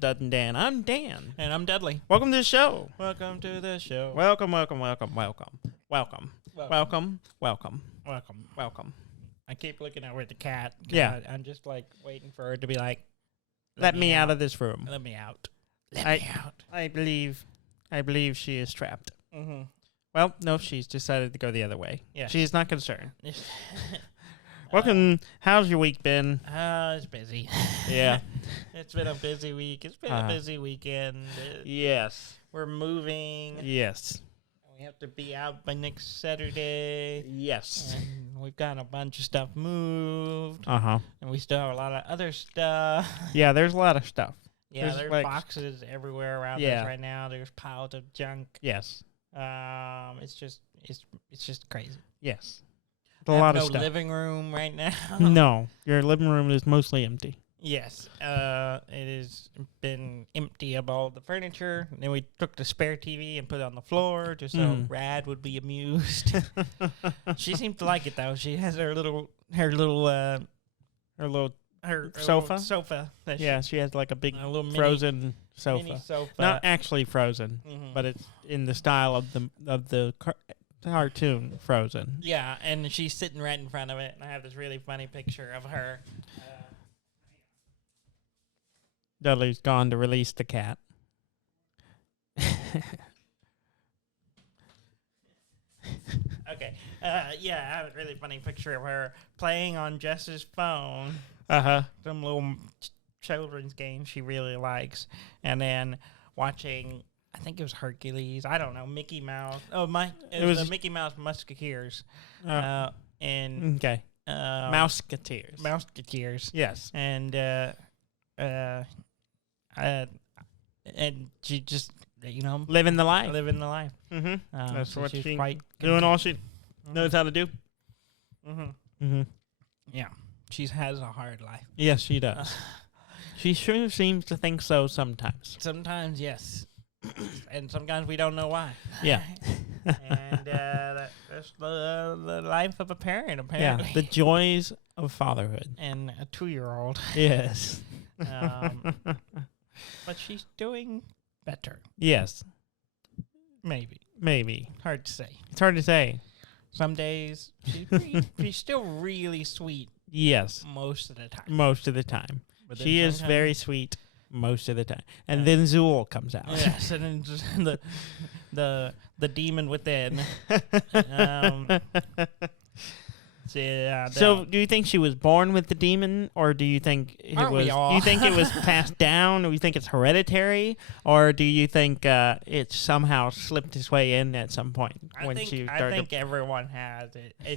Dud and Dan. I'm Dan. And I'm Dudley. Welcome to the show. Welcome to the show. Welcome. I keep looking over at the cat. Yeah. I'm just like waiting for her to be like, Let me out of this room. Let me out. I believe she is trapped. Mm-hmm. Well, no, she's decided to go the other way. Yeah. She's not concerned. Welcome. How's your week been? It's busy. Yeah. It's been a busy week. It's been a busy weekend. Yes. We're moving. Yes. We have to be out by next Saturday. Yes. And we've got a bunch of stuff moved. Uh-huh. And we still have a lot of other stuff. Yeah, there's a lot of stuff. Yeah, there's like boxes everywhere around us right now. There's piles of junk. Yes. It's just crazy. Yes. A lot of stuff. No living room right now. No, your living room is mostly empty. Yes. It has been empty of all the furniture. And then we took the spare TV and put it on the floor just so Rad would be amused. She seemed to like it though. She has her little sofa. Sofa. She has like a big little frozen sofa. Mini sofa. Not actually frozen, but it's in the style of the cartoon Frozen. Yeah, and she's sitting right in front of it, and I have this really funny picture of her. Dudley's gone to release the cat. Okay. I have a really funny picture of her playing on Jess's phone. Uh-huh. Some little children's game she really likes. And then watching, I think it was Hercules. I don't know, Mickey Mouse. Oh, it was the Mickey Mouse Musketeers. Okay. Mouseketeers. Mouseketeers. Yes. And she just, living the life. Mm-hmm. That's so what she's she's quite doing. All she knows how to do. Mm-hmm. Mm-hmm. Yeah, she has a hard life. Yes, she does. She sure seems to think so sometimes. Sometimes, yes, and sometimes we don't know why. Yeah. And that's the life of a parent, apparently. Yeah, the joys of fatherhood. And a 2-year-old. Yes. But she's doing better. Yes. Maybe. Hard to say. It's hard to say. Some days she's still really sweet. Yes. Most of the time. But she is very sweet most of the time. And then Zool comes out. Yes, and then just the demon within. So, do you think she was born with the demon, or do you think it was? Do you think it was passed down, or do you think it's hereditary, or do you think it somehow slipped its way in at some point I think everyone has it. I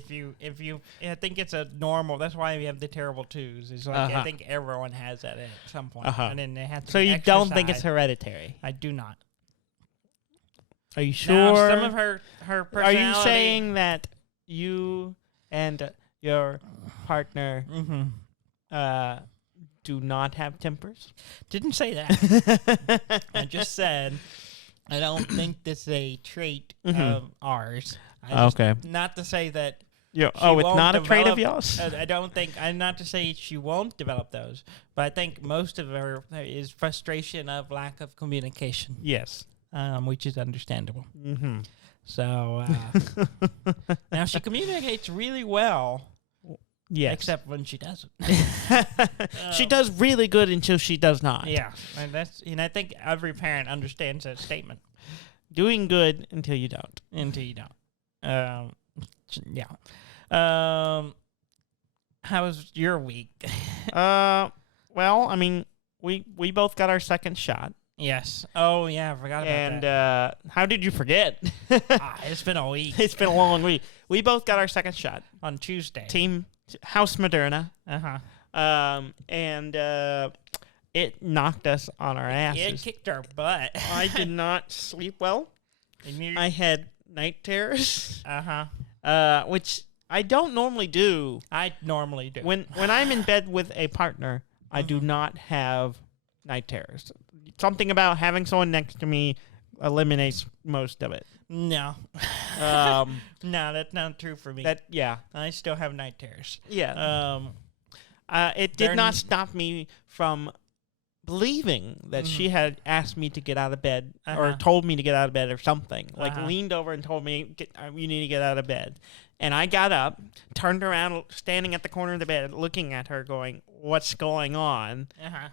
think it's a normal. That's why we have the terrible twos. It's like I think everyone has that at some point, and then they have to. So you don't think it's hereditary? I do not. Are you sure? Now, some of her personality. Are you saying that you and your partner do not have tempers? Didn't say that. I just said I don't think this is a trait of ours. Not to say that. It's not a trait of yours? I don't think. Not to say she won't develop those, but I think most of her is frustration of lack of communication. Yes. Which is understandable. Mm-hmm. So now she communicates really well. Yes. Except when she doesn't. She does really good until she does not. Yeah. And I think every parent understands that statement. Doing good until you don't. Yeah. How was your week? Well, I mean, we both got our second shot. Yes. Oh, yeah, I forgot about that. And how did you forget? It's been a week. It's been a long week. We both got our second shot. On Tuesday. Team House Moderna. Uh-huh. And it knocked us on our asses. It kicked our butt. I did not sleep well. I had night terrors. Uh-huh. Which I don't normally do. I normally do. When I'm in bed with a partner, I do not have night terrors. Something about having someone next to me eliminates most of it. No. No, that's not true for me. Yeah. I still have night terrors. Yeah. It did not stop me from believing that she had asked me to get out of bed or Uh-huh. told me to get out of bed or something. Like Uh-huh. leaned over and told me, you need to get out of bed. And I got up, turned around, standing at the corner of the bed, looking at her going, what's going on? Uh-huh.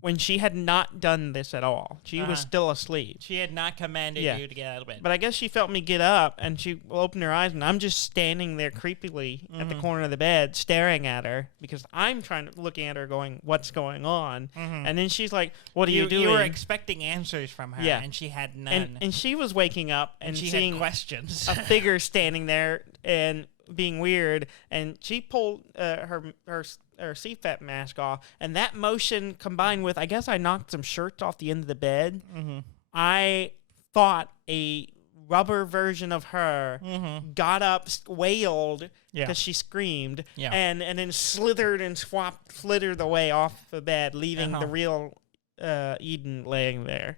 When she had not done this at all. She was still asleep. She had not commanded you to get out of bed. But I guess she felt me get up, and she opened her eyes, and I'm just standing there creepily at the corner of the bed, staring at her, because I'm looking at her going, what's going on? And then she's like, what are you doing? You were expecting answers from her, and she had none. And she was waking up and she seeing had questions. a figure standing there and being weird, and she pulled her CFAP mask off, and that motion combined with, I guess I knocked some shirts off the end of the bed. I thought a rubber version of her got up, wailed because she screamed, and then slithered away off the bed, leaving the real Eden laying there.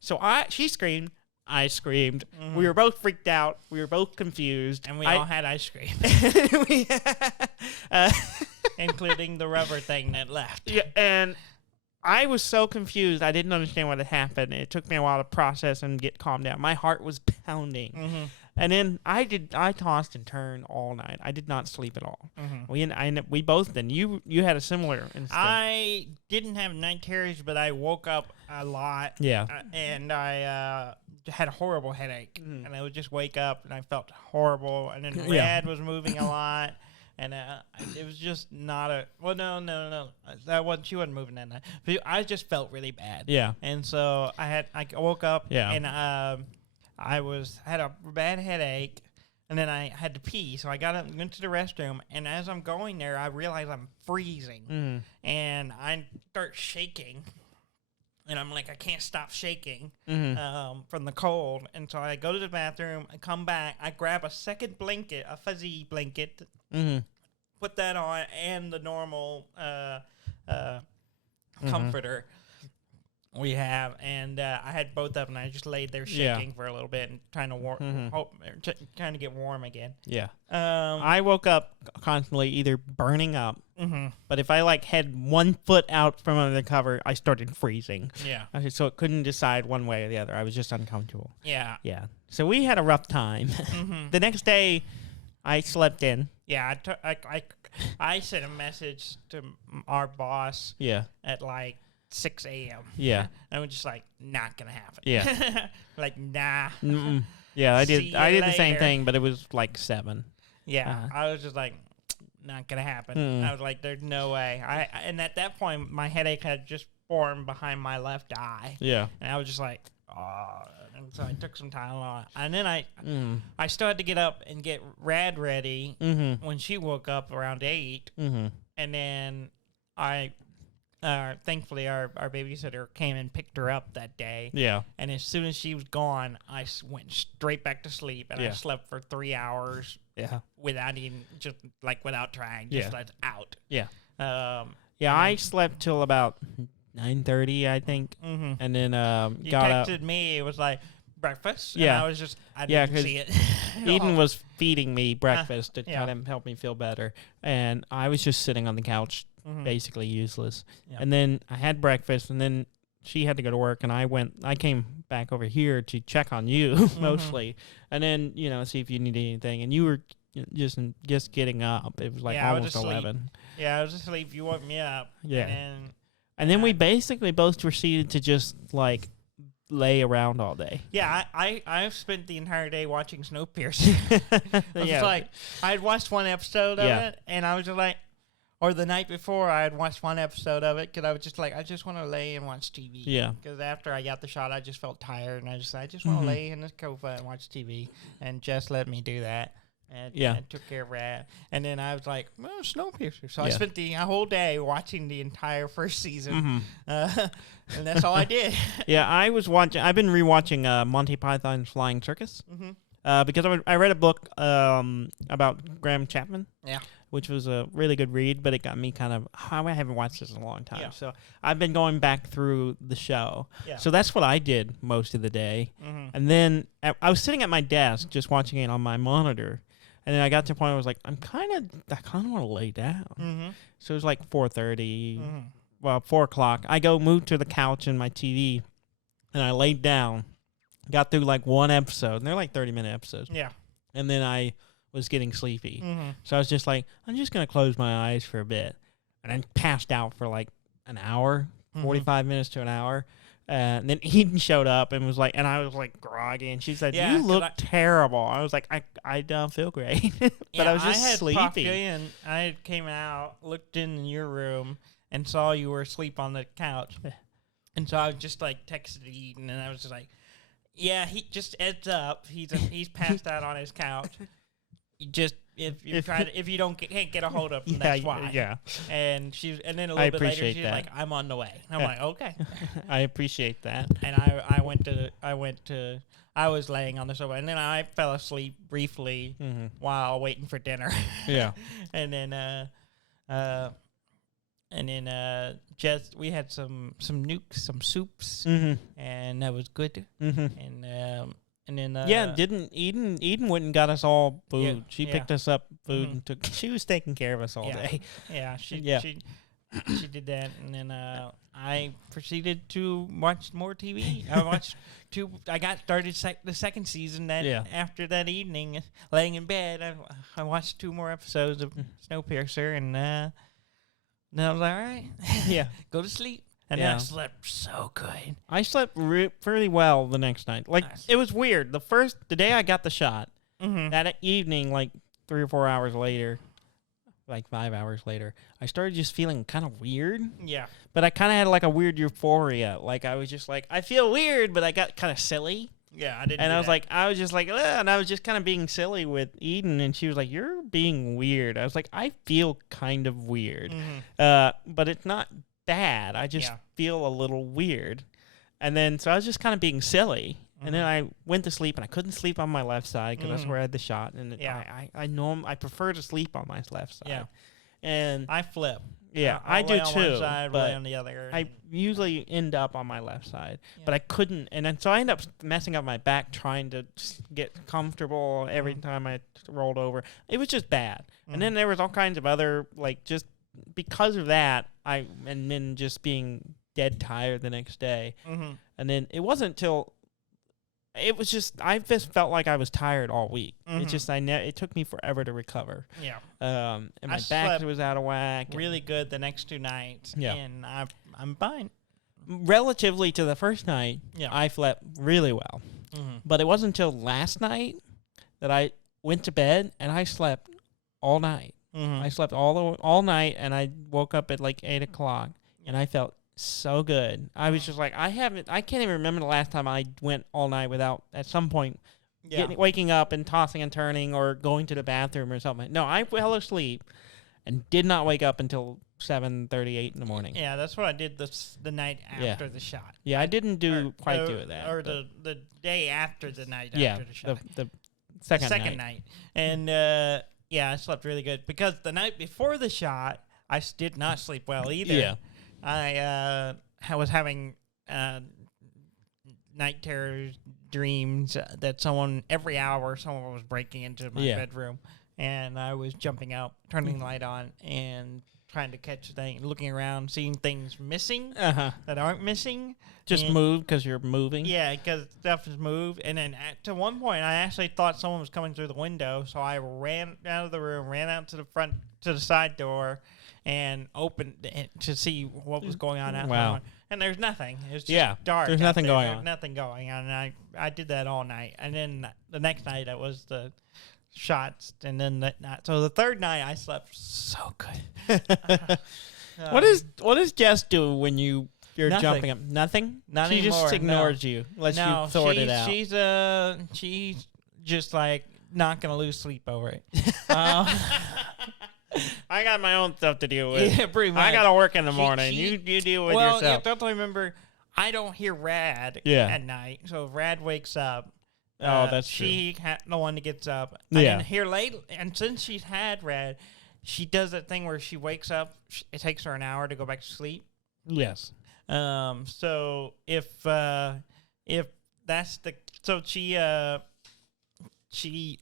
So she screamed. I screamed. We were both freaked out. We were both confused. And we all had ice cream. Including the rubber thing that left. Yeah, and I was so confused. I didn't understand what had happened. It took me a while to process and get calmed down. My heart was pounding. And then I tossed and turned all night. I did not sleep at all. We both did. You had a similar instance. I didn't have night terrors, but I woke up a lot. Yeah. And I had a horrible headache. And I would just wake up and I felt horrible. And then Rad was moving a lot. And it was just not a... Well, no. She wasn't moving that night. But I just felt really bad. Yeah. And so I woke up and I had a bad headache, and then I had to pee, so I got up and went to the restroom, and as I'm going there, I realize I'm freezing, and I start shaking, and I'm like, I can't stop shaking from the cold, and so I go to the bathroom, I come back, I grab a second blanket, a fuzzy blanket, put that on, and the normal comforter we have, and I had both of them, and I just laid there shaking for a little bit and trying to trying to get warm again. Yeah. I woke up constantly either burning up, but if I had 1 foot out from under the cover, I started freezing. Yeah. So it couldn't decide one way or the other. I was just uncomfortable. Yeah. Yeah. So we had a rough time. The next day, I slept in. Yeah. I sent a message to our boss. At 6 a.m. Yeah. I was just not gonna happen. Yeah. Nah. Yeah, I did. I did later. the same thing, but it was 7. Yeah. I was just not gonna happen. I was like, there's no way. And at that point, my headache had just formed behind my left eye. Yeah. And I was just like, oh. And so I took some Tylenol. And then I still had to get up and get Rad ready when she woke up around 8. And then thankfully, our babysitter came and picked her up that day. Yeah. And as soon as she was gone, I went straight back to sleep, and I slept for 3 hours. Yeah. Without even without trying, just out. Yeah. I slept till about 9:30, I think, and then you got up. You texted me. It was breakfast. Yeah. And I was just I didn't see it. Eden was feeding me breakfast to try to help me feel better, and I was just sitting on the couch. Basically useless. Yep. And then I had breakfast, and then she had to go to work, and I came back over here to check on you mostly, and then see if you needed anything, and you were just getting up. It was almost 11. Yeah, I was asleep. You woke me up. Yeah. And then we basically both proceeded to just lay around all day. Yeah, I've spent the entire day watching Snowpiercer. I had watched one episode of it, and I was just or the night before, I had watched one episode of it because I was just I just want to lay and watch TV. Yeah. Because after I got the shot, I just felt tired, and I just want to lay in the sofa and watch TV, and just let me do that. And took care of Rad. And then I was like, well, Snowpiercer. So I spent the whole day watching the entire first season, and that's all I did. Yeah, I've been rewatching Monty Python's Flying Circus because I read a book about Graham Chapman. Yeah. Which was a really good read, but it got me kind of, I haven't watched this in a long time. Yeah. So I've been going back through the show. Yeah. So that's what I did most of the day. And then I was sitting at my desk just watching it on my monitor. And then I got to the point where I was like, I kind of want to lay down. So it was 4:30, 4 o'clock. I go move to the couch in my TV, and I laid down. Got through like one episode, and they're like 30-minute episodes. Yeah. And then I was getting sleepy. Mm-hmm. So I was just like, I'm just going to close my eyes for a bit. And I passed out for like an hour, 45 minutes to an hour. And then Eden showed up and was like, and I was like groggy. And she said, you look terrible. I was like, I don't feel great. But I was just sleepy. And I came out, looked in your room, and saw you were asleep on the couch. And so I was just like texted Eden, and I was just like, yeah, he just heads up. He's passed out on his couch. If you can't get a hold of him, that's why. Yeah. And then a little bit later she's like, I'm on the way. I'm like, okay. I appreciate that. And I was laying on the sofa, and then I fell asleep briefly while waiting for dinner. Yeah. And then just we had some nukes, some soups, and that was good. And then didn't Eden went and got us all food. Yeah, she picked us up food and took. She was taking care of us all day. Yeah, she did that, and then I proceeded to watch more TV. I watched I got started the second season. After that evening, laying in bed, I watched 2 more episodes of Snowpiercer, and then I was like, all right, go to sleep. And I slept so good. I slept pretty well the next night. Like, It was weird. The day I got the shot, that evening, like 3 or 4 hours later, like 5 hours later, I started just feeling kind of weird. Yeah. But I kind of had like a weird euphoria. Like, I was just like, I feel weird, but I got kind of silly. Yeah, I didn't. And I was just kind of being silly with Eden, and she was like, "You're being weird." I was like, "I feel kind of weird, but it's not bad. I just feel a little weird." And then so I was just kind of being silly, and then I went to sleep, and I couldn't sleep on my left side because that's where I had the shot, and I prefer to sleep on my left side. Yeah, and I flip. Yeah, I do on too. One side, but lay on the other. I usually end up on my left side, but I couldn't, and then so I ended up messing up my back trying to get comfortable every time I rolled over. It was just bad, and then there was all kinds of other just because of that, and then just being dead tired the next day, and then it wasn't till. It was just I just felt like I was tired all week. It just it took me forever to recover. Yeah. And my back was out of whack. Really good the next 2 nights. Yeah. And I'm fine. Relatively to the first night, I slept really well. But it wasn't until last night that I went to bed and I slept all night. I slept all night, and I woke up at like 8 o'clock, and I felt so good. I was just like, I can't even remember the last time I went all night without at some point waking up and tossing and turning or going to the bathroom or something. No, I fell asleep and did not wake up until 7:38 in the morning. Yeah, that's what I did the night after the shot. Yeah, I didn't do that. Or the day after the night after the shot. The second night. And I slept really good because the night before the shot, I did not sleep well either. Yeah. I was having night terrors, dreams that every hour someone was breaking into my bedroom, and I was jumping out, turning the light on, and trying to catch things, looking around, seeing things missing that aren't missing. Just move because you're moving. Yeah, because stuff is moved. And then to one point, I actually thought someone was coming through the window, so I ran out of the room, ran out to the side door, and opened it to see what was going on out there. And there's nothing. It was just dark. There's nothing going on. There's nothing going on. And I did that all night. And then the next night, it was the shots. And then so the third night, I slept so good. What does Jess do when you're nothing. jumping up? Nothing? Not she anymore, just ignores you unless you sort it out. She's just like not going to lose sleep over it. I got my own stuff to deal with. Yeah, pretty much. I got to work in the morning. You deal with yourself. Well, you have to remember, I don't hear Rad at night. So if Rad wakes up, that's true. She's the one that gets up. Yeah. And then here late, and since she's had Rad, she does that thing where she wakes up. It takes her an hour to go back to sleep. Yes. So if that's the she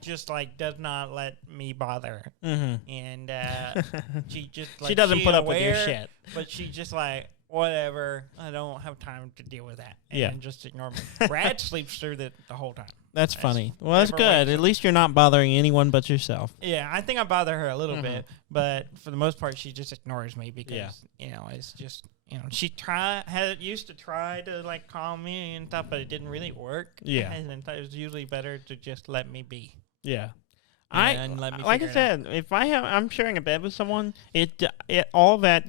just like does not let me bother her. Mm-hmm. And she just like She doesn't put up with your aware, shit. but she just like whatever. I don't have time to deal with that. And Yeah. just ignore me. Brad sleeps through the whole time. That's funny. Well, that's never good. wakes At up. least you're not bothering anyone but yourself. Yeah, I think I bother her a little Mhm. bit, but for the most part, she just ignores me because Yeah. it's just she used to try to like calm me and stuff, but it didn't really work. Yeah. And then it was usually better to just let me be. Yeah. And let me like I figure it out. said, if I'm sharing a bed with someone, it all that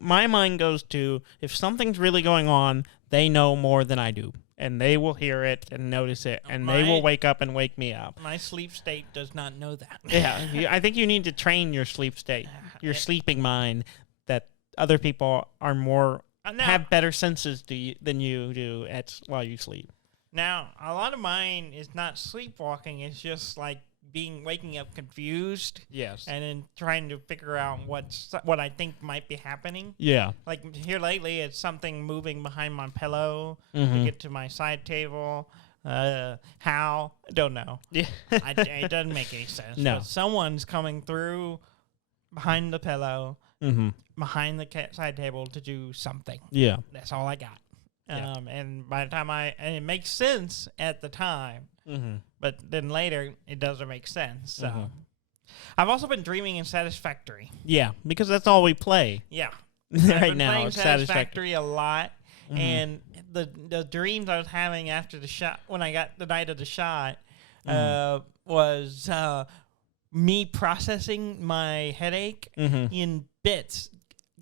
my mind goes to if something's really going on, they know more than I do, and they will hear it and notice it, and they will wake up and wake me up. My sleep state does not know that. Yeah, I think you need to train your sleep state, your sleeping mind, that other people are more have better senses than you do while you sleep. Now, a lot of mine is not sleepwalking; it's just like waking up confused. Yes. And then trying to figure out what I think might be happening. Yeah. Like here lately, it's something moving behind my pillow Mhm. to get to my side table. How? I don't know. Yeah. It doesn't make any sense. No. But someone's coming through behind the pillow, Mm-hmm. behind the side table to do something. Yeah. That's all I got. Yeah. And by the time and it makes sense at the time. Mm-hmm. But then later, it doesn't make sense. So, Mhm. I've also been dreaming in Satisfactory. Yeah, because that's all we play Yeah, right I've been now. playing It's Satisfactory. Satisfactory a lot, Mhm. and the dreams I was having after the shot, when I got the night of the shot, was me processing my headache Mm-hmm. in bits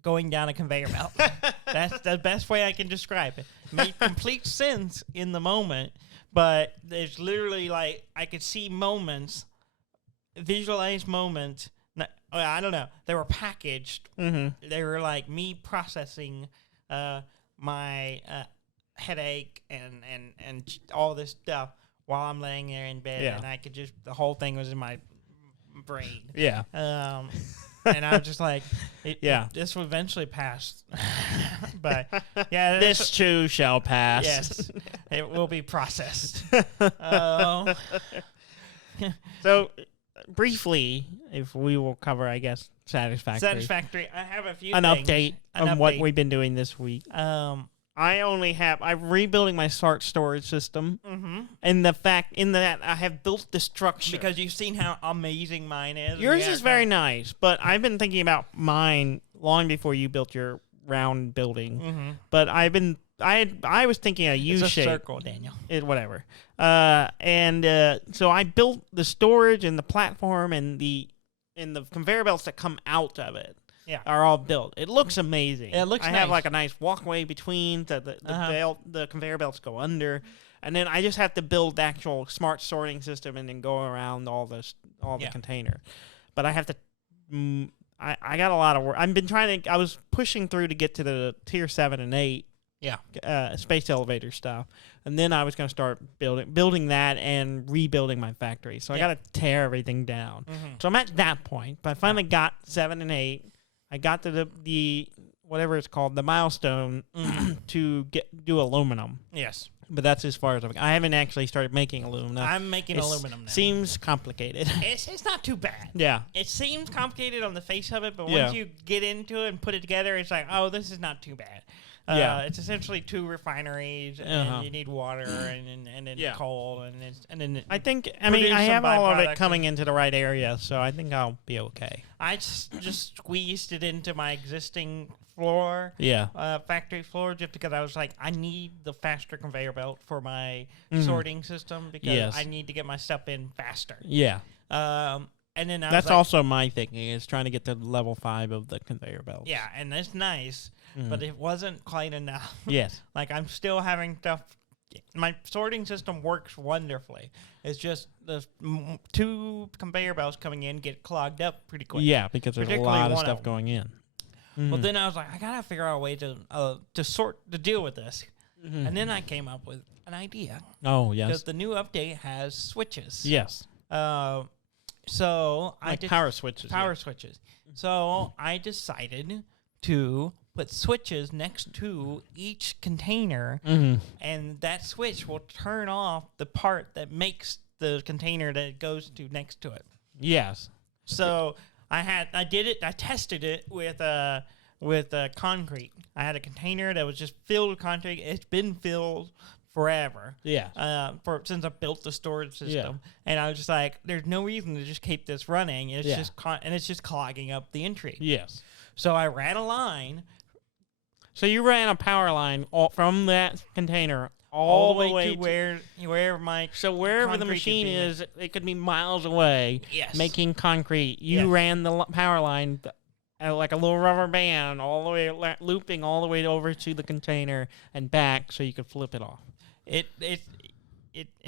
going down a conveyor belt. That's the best way I can describe it. Made complete sense in the moment. But there's literally like I could see moments, visualize moments. I don't know. They were packaged. Mm-hmm. They were like me processing my headache and all this stuff while I'm laying there in bed, Yeah. and I could just the whole thing was in my brain. Yeah. And I was just like, Yeah. this will eventually pass. But yeah, This too shall pass. yes, it will be processed. So, briefly, if we will cover, I guess, Satisfactory. I have a few an things. update on what we've been doing this week. Um. I'm rebuilding my storage system, Mm-hmm. and the fact in that I have built the structure. Because you've seen how amazing mine is. Yours is very nice, but I've been thinking about mine long before you built your round building. Mm-hmm. But I was thinking a U It's a shape. circle, Daniel. Whatever. So I built the storage and the platform and the conveyor belts that come out of it. Yeah. Are all built. It looks amazing. It looks I nice. have like a nice walkway between the conveyor belts go under, and then I just have to build the actual smart sorting system and then go around all the container. But I have to. I got a lot of work. I was pushing through to get to the tier 7 and 8. Yeah. Space elevator stuff, and then I was going to start building that and rebuilding my factory. So I got to tear everything down. Mm-hmm. So I'm at that point. But I finally got 7 and 8. I got to the whatever it's called, the milestone to do aluminum. Yes. But that's as far as I haven't actually started making aluminum. I'm making aluminum now. Seems complicated. It's not too bad. Yeah. It seems complicated on the face of it, but Yeah. once you get into it and put it together, it's like, oh, this is not too bad. Yeah. It's essentially 2 refineries, and Uh-huh. you need water and then Yeah. coal, and then I Produce I some have all of it byproducts coming into the right area, so I think I'll be okay. I just squeezed it into my existing floor, Yeah. factory floor, just because I was like, I need the faster conveyor belt for my Mhm. sorting system because Yes. I need to get my stuff in faster. Yeah. And then I That's was like, also my thinking, is trying to get to level 5 of the conveyor belt. yeah, and that's nice, Mhm. but it wasn't quite enough. Yes. Like, I'm still having stuff. My sorting system works wonderfully. It's just the 2 conveyor belts coming in get clogged up pretty quick. Yeah, because there's a Particularly lot of one of stuff them. going in. Well, Mhm. then I was like, I gotta figure out a way to deal with this. Mhm. And then I came up with an idea Oh, because yes. the new update has switches. Yes. So I Like did power switches. power switches. So I decided to put switches next to each container, and that switch will turn off the part that makes the container that it goes to next to it. Yes. So I tested it with concrete. I had a container that was just filled with concrete. It's been filled forever. Yeah. Since I built the storage system, and I was just like, "There's no reason to just keep this running. It's just clogging up the entry." Yes. So I ran a line. So you ran a power line from that container all the way to where my wherever the machine is, it could be miles away. Yes. Making concrete. You ran the power line. Like a little rubber band, all the way looping all the way over to the container and back, so you could flip it off. It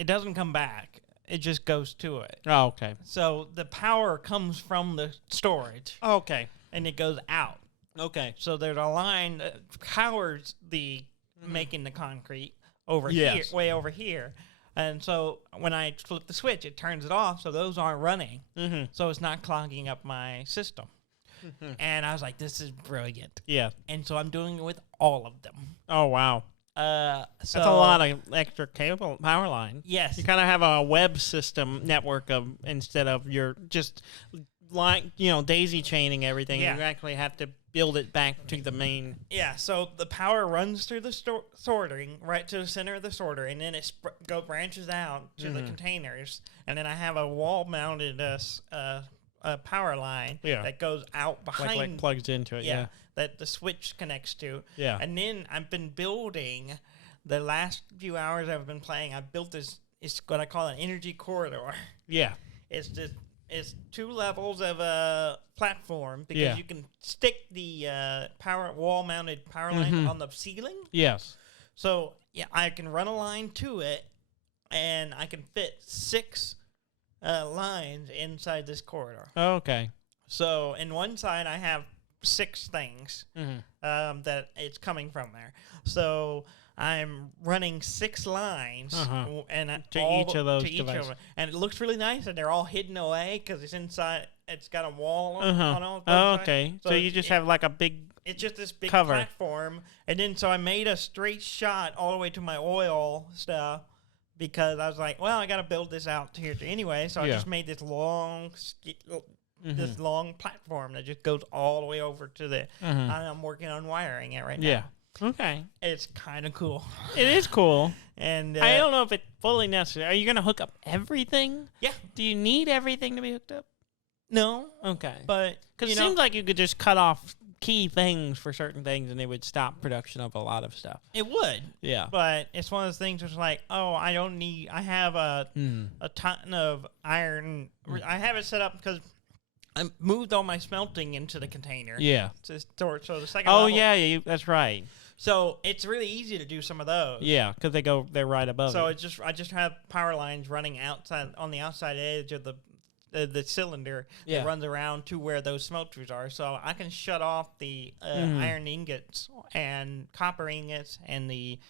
doesn't come back. It just goes to it. Oh, okay. So the power comes from the storage. Okay. And it goes out. Okay. So there's a line that powers the making the concrete over here, way over here. And so when I flip the switch, it turns it off, so those aren't running. So it's not clogging up my system. And I was like, this is brilliant. Yeah. And so I'm doing it with all of them. Oh, wow. That's a lot of extra cable power line. Yes. You kind of have a web system network instead of your just daisy chaining everything. Yeah. You actually have to build it back to the main. Yeah, so the power runs through the sorting right to the center of the sorter, and then it branches out to the containers. And then I have a wall-mounted power line that goes out behind. Like plugs into it, yeah. That the switch connects to. Yeah. And then I've been building, the last few hours I've been playing, I built this, it's what I call an energy corridor. Yeah. It's 2 levels of a platform because you can stick the wall-mounted power line on the ceiling. Yes. So, I can run a line to it, and I can fit 6 lines inside this corridor. Okay. So, in one side, I have 6 things that it's coming from there. So, I'm running 6 lines and to each of those devices. And it looks really nice, and they're all hidden away because it's inside. It's got a wall on all. Oh, okay. So you just have like a big. It's just this big cover. platform, and then so I made a straight shot all the way to my oil stuff because I was like, well, I got to build this out here anyway. So I just made this long platform that just goes all the way over to the. And I'm working on wiring it right now. Yeah. Okay. It's kind of cool. It is cool. And I don't know if it's fully necessary. Are you going to hook up everything? Yeah. Do you need everything to be hooked up? No. Okay. But because it seems like you could just cut off key things for certain things and it would stop production of a lot of stuff. It would. Yeah. But it's one of those things that's like, I have a ton of iron. I have it set up because I moved all my smelting into the container. Yeah. To store it. So the second level. Oh, yeah, that's right. So it's really easy to do some of those. Yeah, because they're right above so it. I just have power lines running on the outside edge of the cylinder that runs around to where those smelters are. So I can shut off the iron ingots and copper ingots and the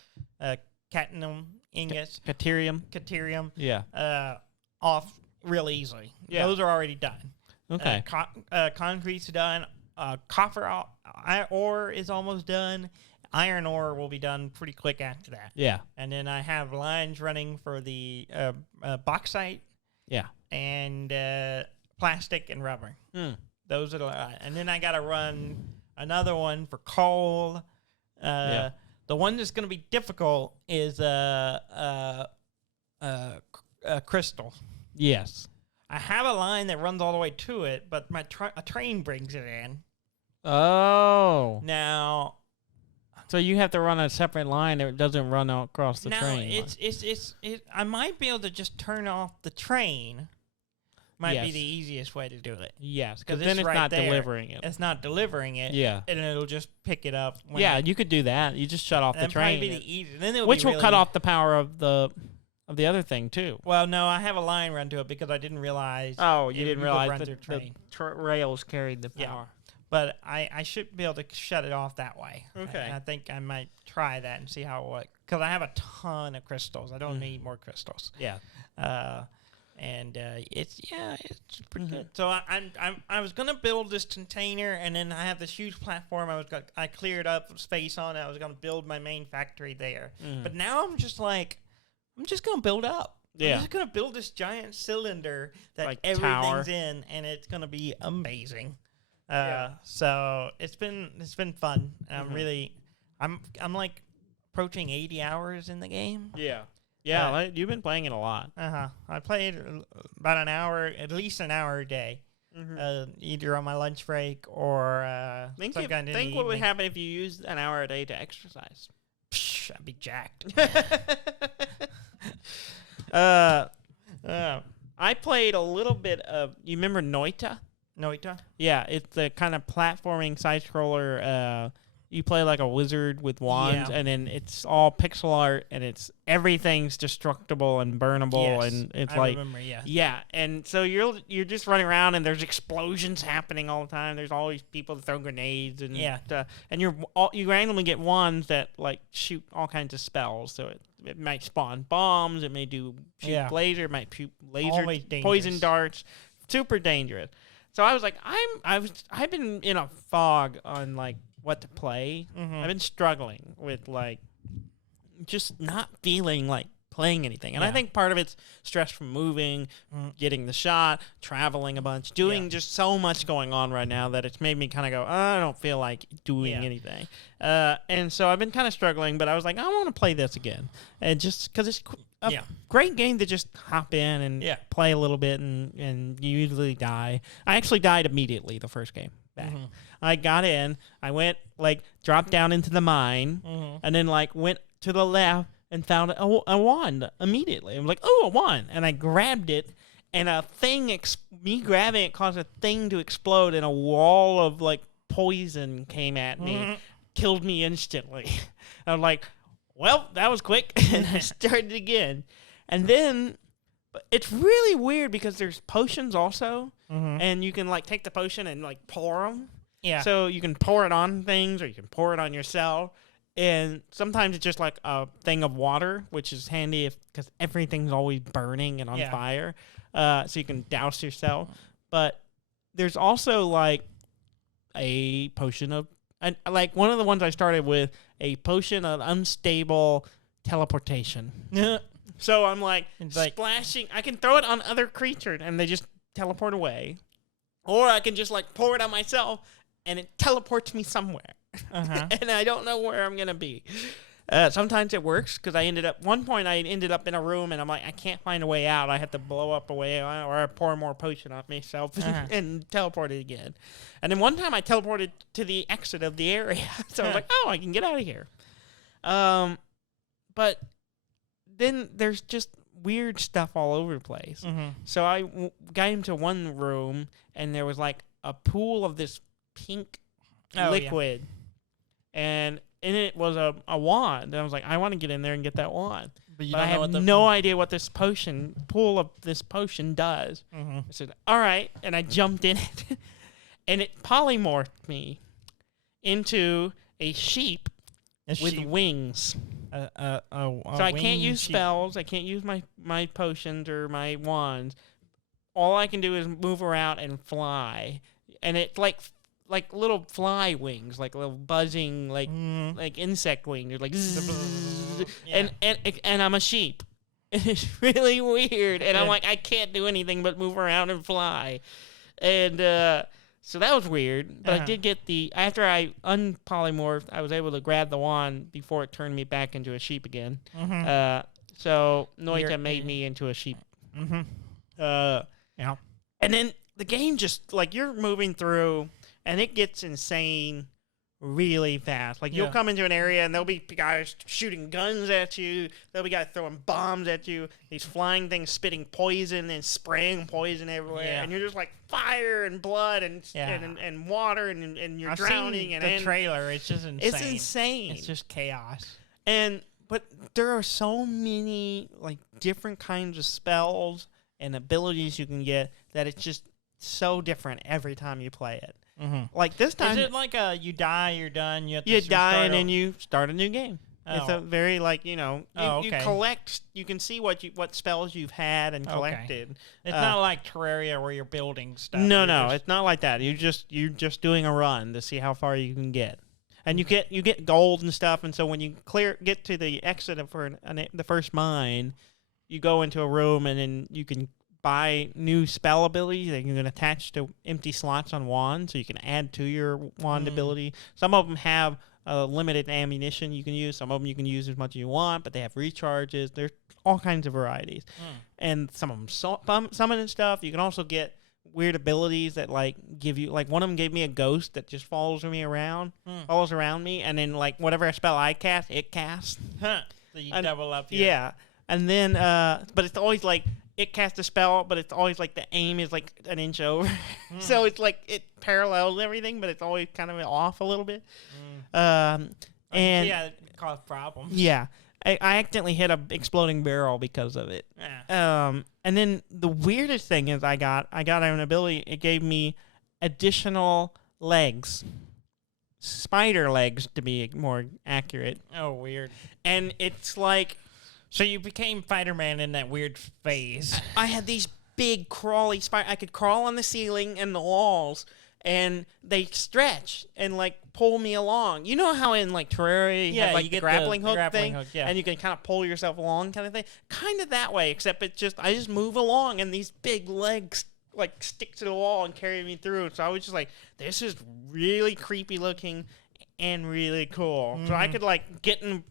cadmium ingots. Caterium. Yeah. Off real easily. Yeah. Those are already done. Okay. Concrete's done. Copper ore is almost done. Iron ore will be done pretty quick after that. Yeah. And then I have lines running for the bauxite. Yeah. And plastic and rubber. Those are and then I got to run another one for coal. The one that's going to be difficult is crystal. Yes. I have a line that runs all the way to it, but a train brings it in. Oh. Now, so you have to run a separate line that doesn't run across the train. I might be able to just turn off the train. Might be the easiest way to do it. Yes, because then it's not delivering it. It's not delivering it. Yeah. And it'll just pick it up. You could do that. You just shut off the train. Be the easiest. Then which will cut off the power of the other thing too. Well, no, I have a line run to it because I didn't realize. Oh, you didn't realize the rails carried the power. Yeah. But I should be able to shut it off that way. Okay. And I think I might try that and see how it works. Because I have a ton of crystals. I don't need more crystals. Yeah. And it's pretty good. So I was gonna build this container, and then I have this huge platform. I cleared up space on it. I was gonna build my main factory there. But now I'm just gonna build up. Yeah. I'm just gonna build this giant cylinder that Like everything's tower. in, and it's gonna be amazing. So it's been fun. And I'm like approaching 80 hours in the game. Yeah, you've been playing it a lot. I played about an hour, at least an hour a day, either on my lunch break or Think think what would happen if you used an hour a day to exercise. Psh, I'd be jacked. I played a little bit of. You remember Noita? Noita? Yeah, it's the kind of platforming side scroller. You play like a wizard with wands, and then it's all pixel art, and everything's destructible and burnable, and it's I remember, and so you're just running around, and there's explosions happening all the time. There's always people that throw grenades, and and you randomly get wands that like shoot all kinds of spells. So it might spawn bombs, it may shoot laser, it might shoot laser poison darts, super dangerous. So I was like, I've been in a fog on like what to play. I've been struggling with like just not feeling like playing anything. And I think part of it's stress from moving, getting the shot, traveling a bunch, doing just so much going on right now that it's made me kind of go, I don't feel like doing anything. And so I've been kind of struggling, but I was like, I want to play this again. And just because it's a great game to just hop in and play a little bit, and you usually die. I actually died immediately the first game back. I got in, I went, like, dropped down into the mine, and then, like, went to the left and found a wand immediately. I was like, oh, a wand. And I grabbed it, and me grabbing it caused a thing to explode, and a wall of, like, poison came at me, killed me instantly. I was like, well, that was quick, and I started again. And then, it's really weird because there's potions also, and you can, like, take the potion and, like, pour them. Yeah. So you can pour it on things, or you can pour it on yourself. And sometimes it's just like a thing of water, which is handy because everything's always burning and on fire. So you can douse yourself. But there's also like a potion of, like one of the ones I started with, a potion of unstable teleportation. So I'm like splashing. I can throw it on other creatures and they just teleport away. Or I can just like pour it on myself and it teleports me somewhere. And I don't know where I'm going to be. Sometimes it works because I ended up in a room and I'm like, I can't find a way out. I have to blow up a way out or I pour more potion on myself and teleport it again. And then one time I teleported to the exit of the area. So I was like, oh, I can get out of here. But then there's just weird stuff all over the place. So I got into one room and there was like a pool of this pink liquid. And in it was a wand. And I was like, I want to get in there and get that wand. But I have no idea what this pool of this potion does. I said, all right. And I jumped in it. And it polymorphed me into a sheep with wings. So I can't use spells. I can't use my potions or my wands. All I can do is move around and fly. And it's like little fly wings, like little buzzing, like insect wings. They're like zzz, and I'm a sheep. It's really weird. And I'm like, I can't do anything but move around and fly. And so that was weird. But I did get after I unpolymorphed, I was able to grab the wand before it turned me back into a sheep again. So Noita made me into a sheep. And then the game just, like, you're moving through, and it gets insane really fast. Like, you'll come into an area, and there'll be guys shooting guns at you. There'll be guys throwing bombs at you. These flying things spitting poison and spraying poison everywhere. And you're just like fire and blood and water, and you're drowning. And the trailer, it's just insane. It's insane. It's just chaos. But there are so many, like, different kinds of spells and abilities you can get that it's just so different every time you play it. Like this time, is it like you die, you're done, you have to die, and then you start a new game? It's a very you okay. collect. You can see what spells you've had and collected. It's not like Terraria where you're building stuff. No, it's not like that. You're just doing a run to see how far you can get, and you get gold and stuff. And so when you get to the exit for the first mine, you go into a room and then you can buy new spell abilities that you can attach to empty slots on wands, so you can add to your wand ability. Some of them have limited ammunition you can use. Some of them you can use as much as you want, but they have recharges. There's all kinds of varieties. And some of them summon stuff. You can also get weird abilities that give you, one of them gave me a ghost that just follows around me, and then whatever spell I cast, it casts. So you double up your... Yeah. And then but it's always it casts a spell, but it's always the aim is an inch over. So it's it parallels everything, but it's always kind of off a little bit. And it caused problems. Yeah. I accidentally hit a exploding barrel because of it. Yeah. And then the weirdest thing is I got an ability. It gave me additional legs. Spider legs, to be more accurate. Oh, weird. And it's so you became Spider-Man in that weird phase. I had these big crawly spiders. I could crawl on the ceiling and the walls, and they stretch and pull me along. You know how in Terraria you have you get grappling the hook grappling thing, hook, yeah. and you can kind of pull yourself along, kind of thing. Kind of that way, except I just move along, and these big legs stick to the wall and carry me through. So I was just this is really creepy looking and really cool. So I could get in.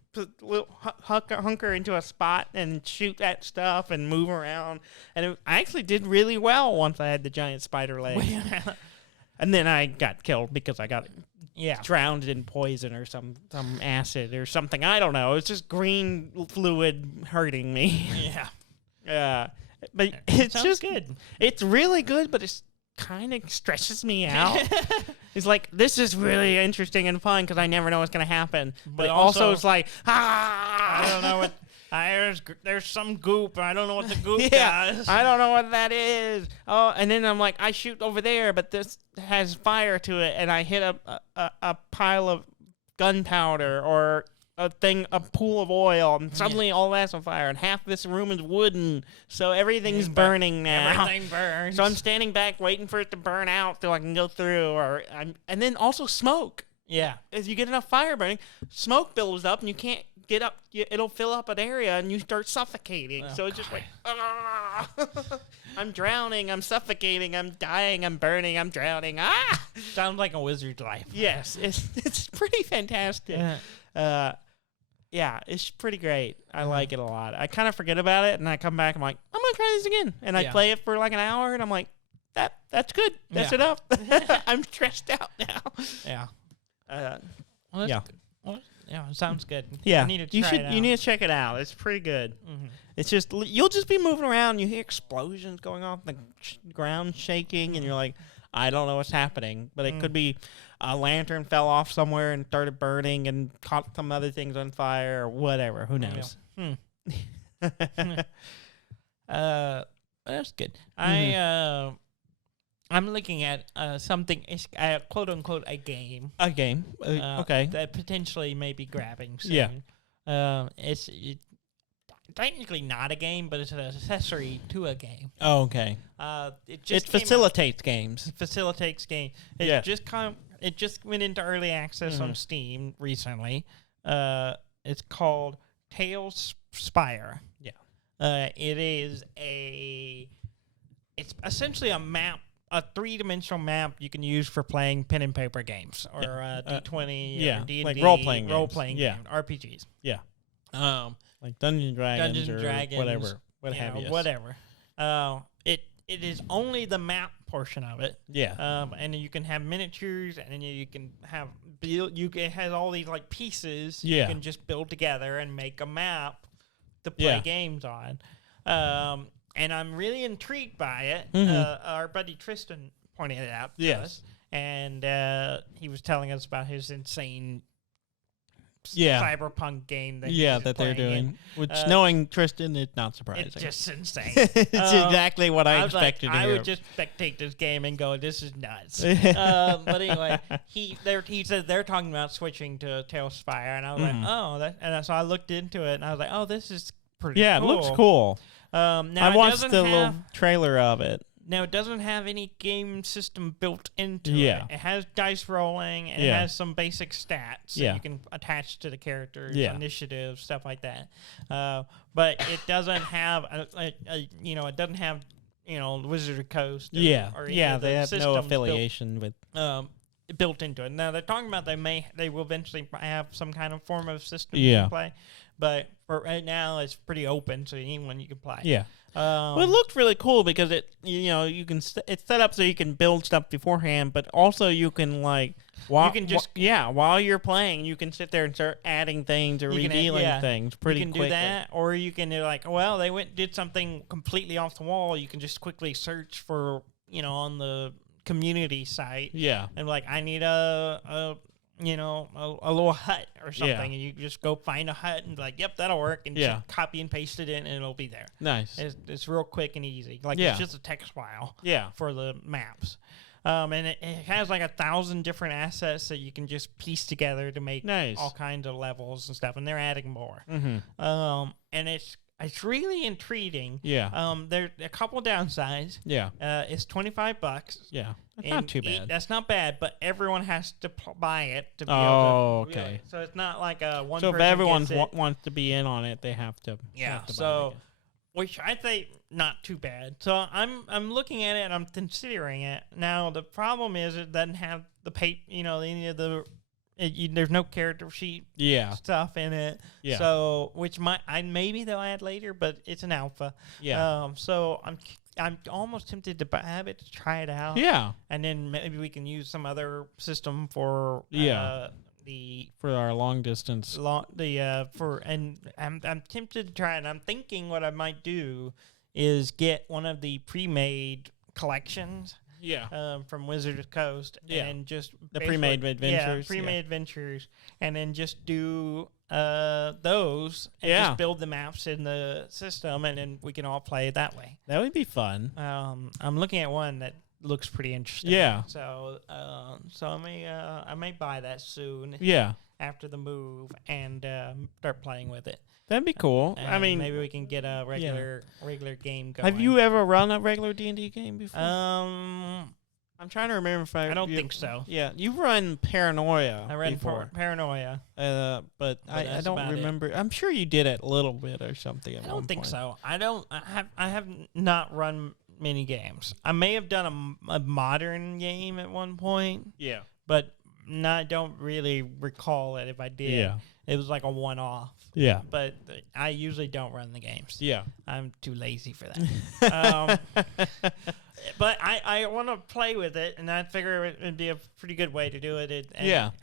Hunker into a spot and shoot at stuff and move around, and I actually did really well once I had the giant spider legs. And then I got killed because I got drowned in poison or some acid or something. I don't know. It's just green fluid hurting me. But it's just good. It's really good, but it's kind of stresses me out. It's this is really interesting and fun because I never know what's going to happen. But also it's I don't know what... There's some goop. I don't know what the goop does. I don't know what that is. Oh, and then I'm I shoot over there, but this has fire to it, and I hit a pile of gunpowder or a pool of oil, and suddenly all that's on fire, and half this room is wooden, so everything's burning now. Everything burns. So I'm standing back waiting for it to burn out so I can go through, and then also smoke. Yeah. As you get enough fire burning, smoke builds up, and you can't get up. It'll fill up an area, and you start suffocating. So it's just I'm drowning, I'm suffocating, I'm dying, I'm burning, I'm drowning. Sounds like a wizard's life. Yes, it's pretty fantastic. Yeah, it's pretty great. I like it a lot. I kind of forget about it, and I come back, I'm I'm going to try this again. And I play it for an hour, and I'm that's good. That's enough. I'm stressed out now. Yeah. Well, yeah, it sounds good. Yeah. I need to try it out. You need to check it out. It's pretty good. It's just, you'll just be moving around, you hear explosions going off, the ground shaking, and you're I don't know what's happening. But it could be a lantern fell off somewhere and started burning and caught some other things on fire or whatever. Who knows? That's good. I'm looking at something, quote unquote, a game. A game. Okay. That potentially may be grabbing soon. Yeah. It's technically not a game, but it's an accessory to a game. Oh, okay. It facilitates games. It facilitates game. It just went into early access on Steam recently. It's called TalesSpire. Yeah. It's essentially a map, a three-dimensional map you can use for playing pen and paper games or D20 or D&D, like role-playing game, RPGs. Yeah. Like Dungeons and Dragons, whatever. Whatever. It is only the map portion of it. Yeah. And you can have miniatures, and then you can have it has all these pieces you can just build together and make a map to play games on. And I'm really intrigued by it. Our buddy Tristan pointed it out to us, and he was telling us about his insane cyberpunk game that that they're doing. Which, knowing Tristan, it's not surprising. It's just insane. It's exactly what I expected to hear. I would just spectate this game and go, this is nuts. But anyway, he said they're talking about switching to TalesSpire, and I was like, oh, and so I looked into it, and I was like, oh, this is pretty cool. Yeah, it looks cool. Now I watched the little trailer of it. Now, it doesn't have any game system built into Yeah. it. It has dice rolling, and it has some basic stats that you can attach to the characters, initiative, stuff like that. But it doesn't have, it doesn't have, Wizard of Coast. Or They have no affiliation with. Built into it. Now, they're talking about they will eventually have some kind of form of system to play. But for right now, it's pretty open, so anyone you can play. Yeah. Well, it looked really cool because you can it's set up so you can build stuff beforehand, but also you can while you're playing, you can sit there and start adding things or revealing things pretty quickly. You can do that, or you can they did something completely off the wall. You can just quickly search for on the community site. Yeah. And I need a little hut or something, and you just go find a hut and yep, that'll work, and just copy and paste it in, and it'll be there. Nice. It's real quick and easy. It's just a text file. For the maps. And it has 1,000 different assets that you can just piece together to make all kinds of levels and stuff, and they're adding more. Mm-hmm. And it's really intriguing. Yeah. There are a couple downsides. Yeah. It's $25. Yeah. That's not too bad. That's not bad, but everyone has to buy it to be able to. Okay. So it's not like a one. So person if everyone gets it. wants to be in on it, they have to. Yeah. Have to so, which I think not too bad. So I'm looking at it and I'm considering it. Now the problem is it doesn't have the any of the. There's no character sheet stuff in it. Yeah. So which maybe they'll add later, but it's an alpha. Yeah. So I'm almost tempted to have it to try it out. Yeah. And then maybe we can use some other system for for our long distance. I'm tempted to try it. And I'm thinking what I might do is get one of the pre-made collections. Yeah. From Wizard of Coast. Yeah. And just the pre-made adventures. Yeah, pre-made adventures. And then just do those and just build the maps in the system, and then we can all play it that way. That would be fun. I'm looking at one that looks pretty interesting. Yeah. So I may buy that soon. Yeah. After the move and start playing with it. That'd be cool. And I mean, maybe we can get a regular game going. Have you ever run a regular D&D game before? I'm trying to remember if I don't think so. Yeah, you've run Paranoia. I ran before. Paranoia. But I don't remember. I'm sure you did it a little bit or something. I don't think so. I have not run many games. I may have done a modern game at one point. Yeah. But I don't really recall it if I did. Yeah. It was like a one-off. Yeah. But I usually don't run the games. Yeah. I'm too lazy for that. But I want to play with it, and I figure it would be a pretty good way to do it.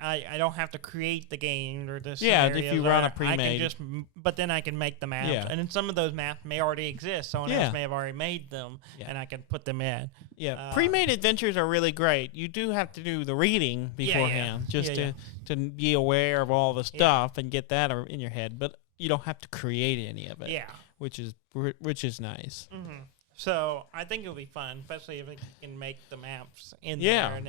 I don't have to create the game or the scenarios. If you run a pre-made. But then I can make the maps. Yeah. And then some of those maps may already exist. Someone else may have already made them, and I can put them in. Yeah. Pre-made adventures are really great. You do have to do the reading beforehand to be aware of all the stuff and get that in your head. But you don't have to create any of it. Yeah. Which is nice. Mm-hmm. So I think it'll be fun, especially if we can make the maps in there.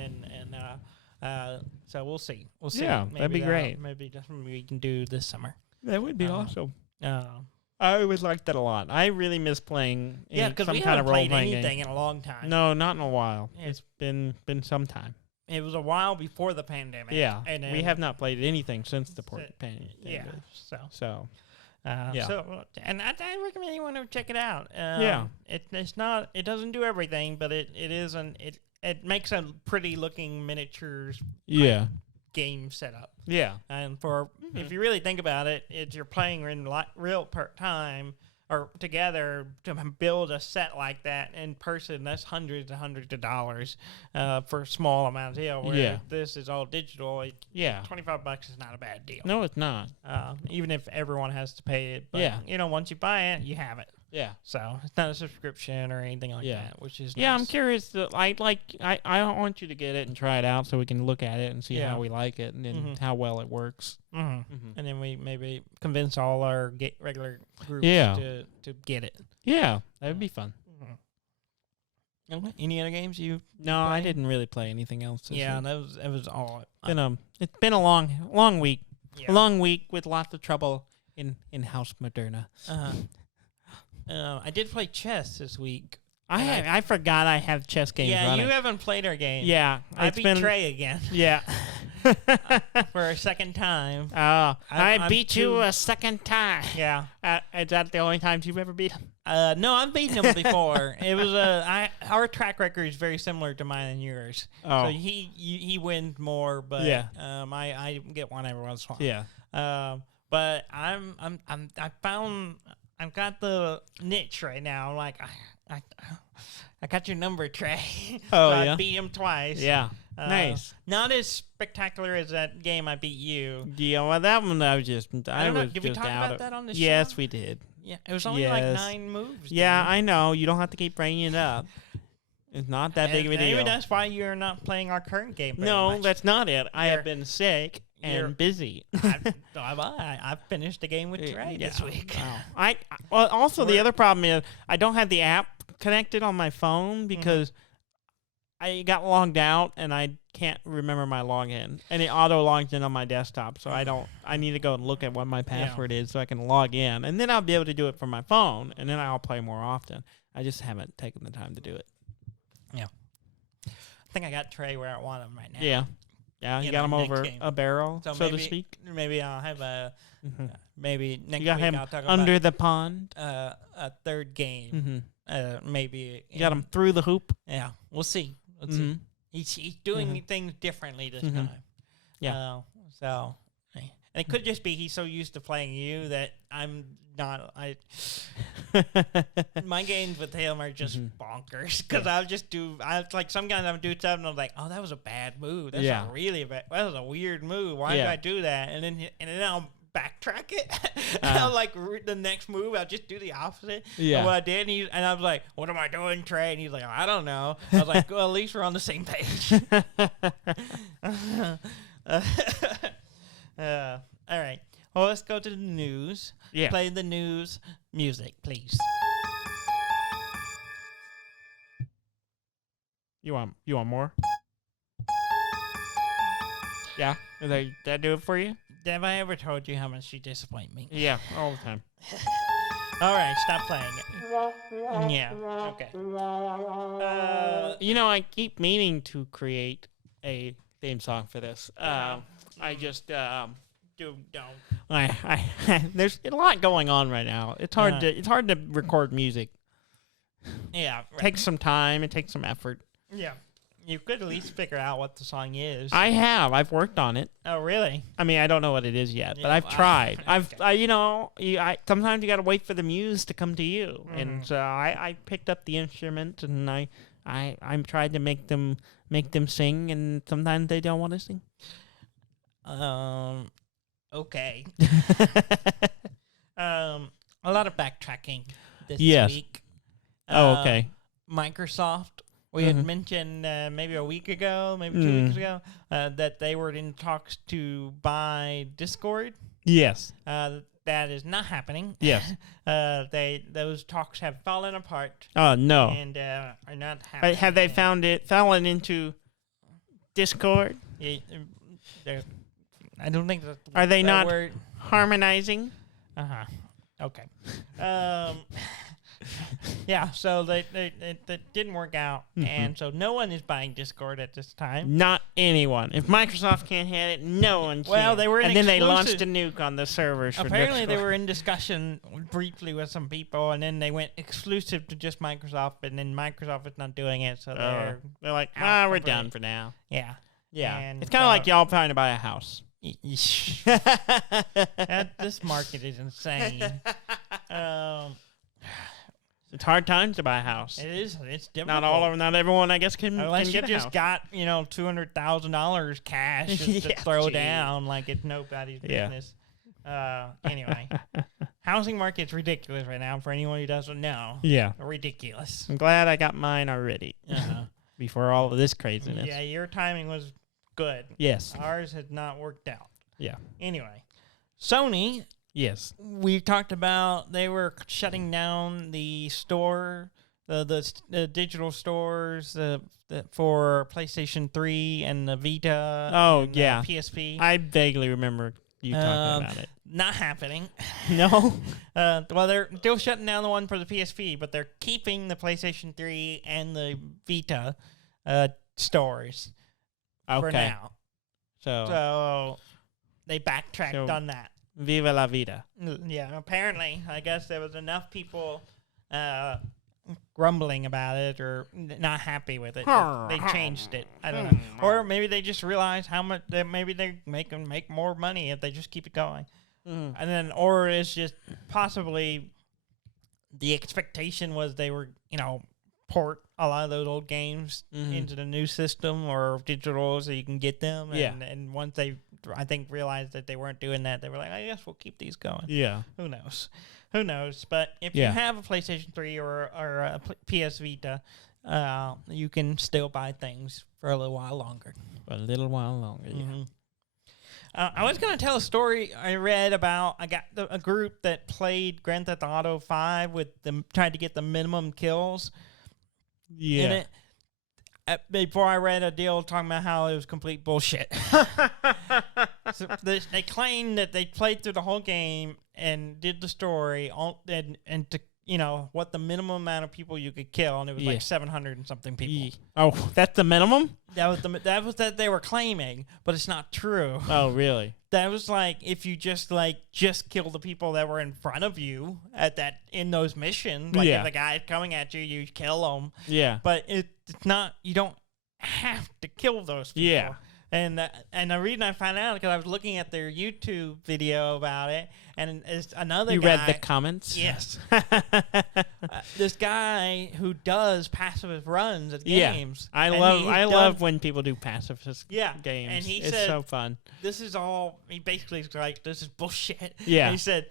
And so we'll see. We'll see. Yeah, that'd be great. Maybe that's something we can do this summer. That would be awesome. I would like that a lot. I really miss playing some kind of role-playing game. We haven't played anything in a long time. No, not in a while. It's been some time. It was a while before the pandemic. Yeah, and we have not played anything since the pandemic. Yeah, so. And I recommend anyone to check it out. It doesn't do everything, but it makes a pretty looking miniatures game setup. Yeah. And if you really think about it, you're playing in real time or together to build a set like that in person. That's hundreds of dollars for a small amount of deal. Where this is all digital. $25 is not a bad deal. No, it's not. Even if everyone has to pay it. But, once you buy it, you have it. Yeah. So it's not a subscription or anything like that, which is yeah. nice. I'm curious. I want you to get it and try it out so we can look at it and see how we like it and then how well it works. And then we maybe convince all our regular groups to get it. Yeah, that would be fun. Okay. Any other games you? No, I didn't really play anything else. This week. that was all. It's been a long week. Yeah. A long week with lots of trouble in House Moderna. I did play chess this week. I forgot I have chess games running. You haven't played our game. Yeah. I beat Trey again. Yeah. For a second time. Oh, I beat you too- a second time. Yeah. Is that the only times you've ever beat him? No, I've beaten him before. It was our track record is very similar to mine and yours. Oh. So he wins more, but I get one every once in a while. Yeah. But I've got the niche right now. Like I got your number, Trey. Oh, So I yeah? beat him twice. Yeah. Nice. Not as spectacular as that game I beat you. Yeah, well, that one I was just I don't know, did we talk about that on the show? Yes, we did. Yeah, it was only like 9 moves. Yeah, dude. I know. You don't have to keep bringing it up. It's not that big of a deal. Maybe that's why you're not playing our current game very No, much. that's not it. I have been sick you're- and busy. I finished a game with Trey this week. Well, also the other problem is I don't have the app connected on my phone because I got logged out and I can't remember my login, and it auto logs in on my desktop. So I need to go and look at what my password is so I can log in, and then I'll be able to do it from my phone, and then I'll play more often. I just haven't taken the time to do it. Yeah, I think I got Trey where I want him right now. Yeah, you In got our him next over game. a barrel, so to maybe- speak. Maybe I'll have maybe next You got week him I'll talk under the pond. about a third game. Maybe You got him through the hoop. Yeah, we'll see. Let's see. He's doing things differently this time. Yeah. So, and it could just be he's so used to playing you that I'm not. My games with him are just bonkers because I'll just do. Like sometimes I'll do something. I'm like, oh, that was a bad move. That's a really bad. That was a weird move. Why did I do that? And then I'll backtrack it. I'll the next move. I'll just do the opposite. Yeah. Of what I did, and I was like, "What am I doing, Trey?" And he's like, "I don't know." I was like, "Well, at least we're on the same page." All right. Well, let's go to the news. Yeah. Play the news music, please. You want more? Yeah. Did that do it for you? Have I ever told you how much you disappoint me? Yeah, all the time. All right, stop playing it. Yeah. Okay. I keep meaning to create a theme song for this. I just don't. There's a lot going on right now. It's hard to record music. Yeah. Right. It takes some time. It takes some effort. Yeah. You could at least figure out what the song is. I've worked on it. Oh, really? I mean, I don't know what it is yet, but Yeah, I've tried. okay. Sometimes you got to wait for the muse to come to you, and so I picked up the instrument and I'm trying to make them sing, and sometimes they don't want to sing. Okay. A lot of backtracking this week. Okay. Microsoft. We had mentioned maybe a week ago, maybe 2 weeks ago, that they were in talks to buy Discord. Yes. That is not happening. Yes. Those talks have fallen apart. Oh no. And are not happening. Have they fallen into Discord? Yeah, I don't think that. Are they not word. harmonizing? Okay. Yeah, so that didn't work out, and so no one is buying Discord at this time. Not anyone. If Microsoft can't have it, no one can. Well, they were and then they launched a nuke on the servers. Apparently, for they Discord. were in discussion briefly with some people, and then they went exclusive to just Microsoft, and then Microsoft is not doing it, so they're like, out we're completely. done for now. Yeah. Yeah, And it's kind of like y'all trying to buy a house. This market is insane. It's hard times to buy a house. It is. It's difficult. Not everyone, I guess, can. Unless can you get just a house. got $200,000 cash just to Yeah, throw geez. down like it's nobody's Yeah. business. Anyway, Housing market's ridiculous right now. For anyone who doesn't know, Yeah. ridiculous. I'm glad I got mine already Uh-huh. before all of this craziness. Yeah, your timing was good. Yes. Ours had not worked out. Yeah. Anyway, Sony, Yes. we talked about they were shutting down the store, the digital stores for PlayStation 3 and the Vita. Oh, and, yeah. PSP. I vaguely remember you talking about it. Not happening. No? Well, they're still shutting down the one for the PSP, but they're keeping the PlayStation 3 and the Vita stores for now. So they backtracked on that. Viva la vida. Yeah, apparently, I guess there was enough people grumbling about it or not happy with it. They changed it. I don't know. Or maybe they just realized how much, maybe they make more money if they just keep it going. And then, or it's just possibly the expectation was they were, port a lot of those old games into the new system or digital so you can get them. And once they, I think, realized that they weren't doing that, they were like, I guess we'll keep these going. Yeah. Who knows? But if you have a PlayStation 3 or a PS Vita, you can still buy things for a little while longer. A little while longer, yeah. I was going to tell a story I read about. I got a group that played Grand Theft Auto 5 with them, tried to get the minimum kills in it. Before I read a deal talking about how it was complete bullshit. So they claimed that they played through the whole game and did the story and to what the minimum amount of people you could kill, and it was like 700 and something people. Oh, that's the minimum? That was that they were claiming, but it's not true. Oh, really? That was like if you just kill the people that were in front of you in those missions. Like if the guy's coming at you, you kill them. Yeah. But it's not. You don't have to kill those people. Yeah. And the reason I found out because I was looking at their YouTube video about it, and it's another guy. You read the comments? Yes. This guy who does pacifist runs at games. I love when people do pacifist games. And he it's said, so fun. This is all. He basically is like, this is bullshit. Yeah. And he said,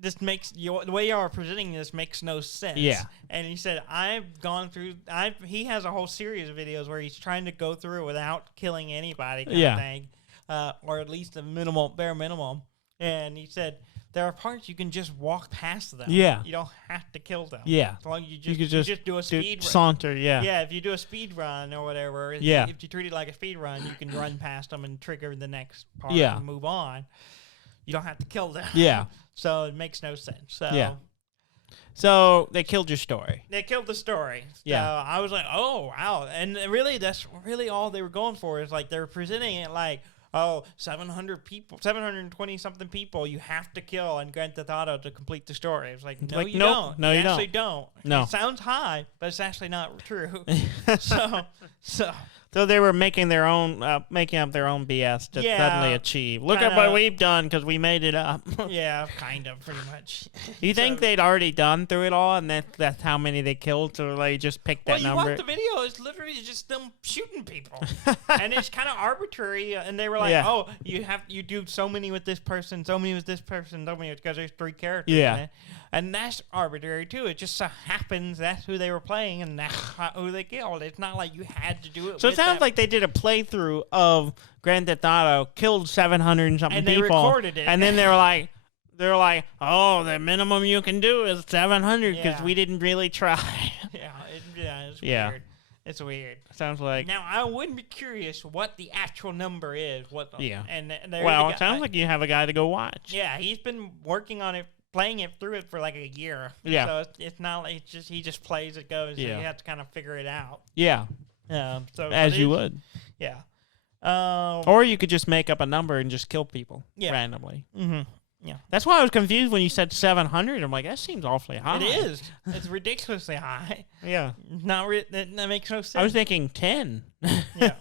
this makes the way you are presenting this makes no sense. Yeah. And he said, he has a whole series of videos where he's trying to go through without killing anybody kind of thing, or at least the bare minimum. And he said, there are parts you can just walk past them. Yeah. You don't have to kill them. Yeah. As long as you could just do a speed run. Saunter, yeah. Yeah, if you do a speed run or whatever, if you treat it like a speed run, you can run past them and trigger the next part and move on. You don't have to kill them. Yeah. So it makes no sense. So they killed your story. They killed the story. Yeah. So I was like, oh, wow. And really, that's really all they were going for is like they were presenting it like, 700 people, 720-something people you have to kill in Grand Theft Auto to complete the story. It's like, no, you don't. No, you actually don't. No. It sounds high, but it's actually not true. So they were making their own, making up their own BS to suddenly achieve. Look at what we've done because we made it up. Yeah, kind of, pretty much. You think they'd already done through it all, and that's how many they killed, so they just picked that number? Well, you watch the video, it's literally just them shooting people. And it's kind of arbitrary, and they were like, you do so many with this person, so many with this person, so many, because there's 3 characters in it. And that's arbitrary, too. It just so happens that's who they were playing, and that's who they killed. It's not like you had to do it So it sounds like they did a playthrough of Grand Theft Auto, killed 700 and something people. And they recorded it. And then they were like, oh, the minimum you can do is 700 because we didn't really try. It's weird. It's weird. Sounds like. Now, I would be curious what the actual number is. It sounds like you have a guy to go watch. Yeah, he's been working on it, playing it through it for like a year. Yeah. So it's not like he just plays it goes. So you have to kind of figure it out. Yeah. So as you would. Yeah. Or you could just make up a number and just kill people randomly. Mm-hmm. Yeah. That's why I was confused when you said 700. I'm like, that seems awfully high. It is. It's ridiculously high. Yeah. Not that makes no sense. I was thinking 10. Yeah.